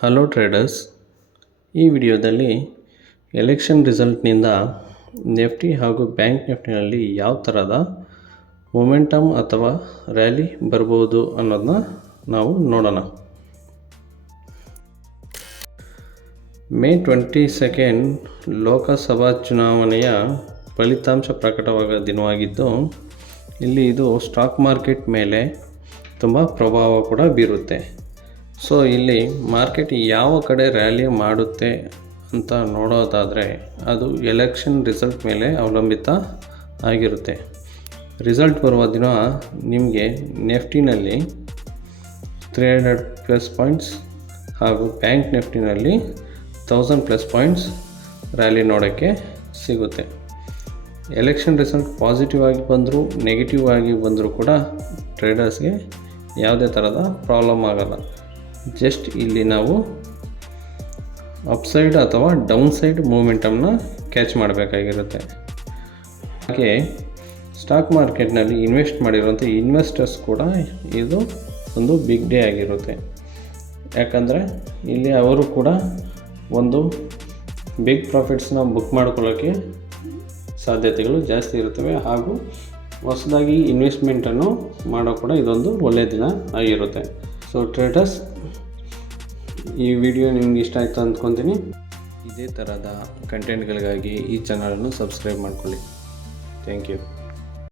Hello traders, ಈ ವಿಡಿಯೋದಲ್ಲಿ election ರಿಸಲ್ಟ್ನಿಂದ Nifty ಹಾಗೂ ಬ್ಯಾಂಕ್ ನಿಫ್ಟಿನಲ್ಲಿ ಯಾವ ಥರದ ಮೊಮೆಂಟಮ್ ಅಥವಾ ರ್ಯಾಲಿ ಬರ್ಬೋದು ಅನ್ನೋದನ್ನ ನಾವು ನೋಡೋಣ. ಮೇ 22 ಲೋಕಸಭಾ ಚುನಾವಣೆಯ ಫಲಿತಾಂಶ ಪ್ರಕಟವಾದ ದಿನವಾಗಿದ್ದು, ಇಲ್ಲಿ ಇದು ಸ್ಟಾಕ್ ಮಾರ್ಕೆಟ್ ಮೇಲೆ ತುಂಬ ಪ್ರಭಾವ ಕೂಡ ಬೀರುತ್ತೆ. ಸೊ ಇಲ್ಲಿ ಮಾರ್ಕೆಟ್ ಯಾವ ಕಡೆ ರ್ಯಾಲಿ ಮಾಡುತ್ತೆ ಅಂತ ನೋಡೋದಾದರೆ ಅದು ಎಲೆಕ್ಷನ್ ರಿಸಲ್ಟ್ ಮೇಲೆ ಅವಲಂಬಿತ ಆಗಿರುತ್ತೆ. ರಿಸಲ್ಟ್ ಬರುವ ದಿನ ನಿಮಗೆ ನಿಫ್ಟಿನಲ್ಲಿ 300+ ಪಾಯಿಂಟ್ಸ್ ಹಾಗೂ ಬ್ಯಾಂಕ್ ನಿಫ್ಟಿನಲ್ಲಿ 1000+ ಪಾಯಿಂಟ್ಸ್ ರ್ಯಾಲಿ ನೋಡೋಕ್ಕೆ ಸಿಗುತ್ತೆ. ಎಲೆಕ್ಷನ್ ರಿಸಲ್ಟ್ ಪಾಸಿಟಿವ್ ಆಗಿ ಬಂದರೂ ನೆಗೆಟಿವ್ ಆಗಿ ಬಂದರೂ ಕೂಡ ಟ್ರೇಡರ್ಸ್ಗೆ ಯಾವುದೇ ಥರದ ಪ್ರಾಬ್ಲಮ್ ಆಗಲ್ಲ. ಜಸ್ಟ್ ಇಲ್ಲಿ ನಾವು ಅಪ್ಸೈಡ್ ಅಥವಾ ಡೌನ್ ಸೈಡ್ ಮೂಮೆಂಟಮ್ನ ಕ್ಯಾಚ್ ಮಾಡಬೇಕಾಗಿರುತ್ತೆ. ಹಾಗೆ ಸ್ಟಾಕ್ ಮಾರ್ಕೆಟ್ನಲ್ಲಿ ಇನ್ವೆಸ್ಟ್ ಮಾಡಿರುವಂಥ ಇನ್ವೆಸ್ಟರ್ಸ್ ಕೂಡ ಇದು ಒಂದು ಬಿಗ್ ಡೇ ಆಗಿರುತ್ತೆ. ಯಾಕಂದರೆ ಇಲ್ಲಿ ಅವರು ಕೂಡ ಒಂದು ಬಿಗ್ ಪ್ರಾಫಿಟ್ಸ್ನ ಬುಕ್ ಮಾಡ್ಕೊಳ್ಳೋಕ್ಕೆ ಸಾಧ್ಯತೆಗಳು ಜಾಸ್ತಿ ಇರುತ್ತವೆ. ಹಾಗೂ ಹೊಸದಾಗಿ ಇನ್ವೆಸ್ಟ್ಮೆಂಟನ್ನು ಮಾಡೋ ಕೂಡ ಇದೊಂದು ಒಳ್ಳೆಯ ದಿನ ಆಗಿರುತ್ತೆ. ಸೊ ಟ್ರೇಡರ್ಸ್, ಈ ವಿಡಿಯೋ ನಿಮ್ಗೆ ಇಷ್ಟ ಆಯಿತು ಅಂದ್ಕೊತೀನಿ. ಇದೇ ಥರದ ಕಂಟೆಂಟ್ಗಳಿಗಾಗಿ ಈ ಚಾನಲನ್ನು ಸಬ್ಸ್ಕ್ರೈಬ್ ಮಾಡ್ಕೊಳ್ಳಿ. Thank you.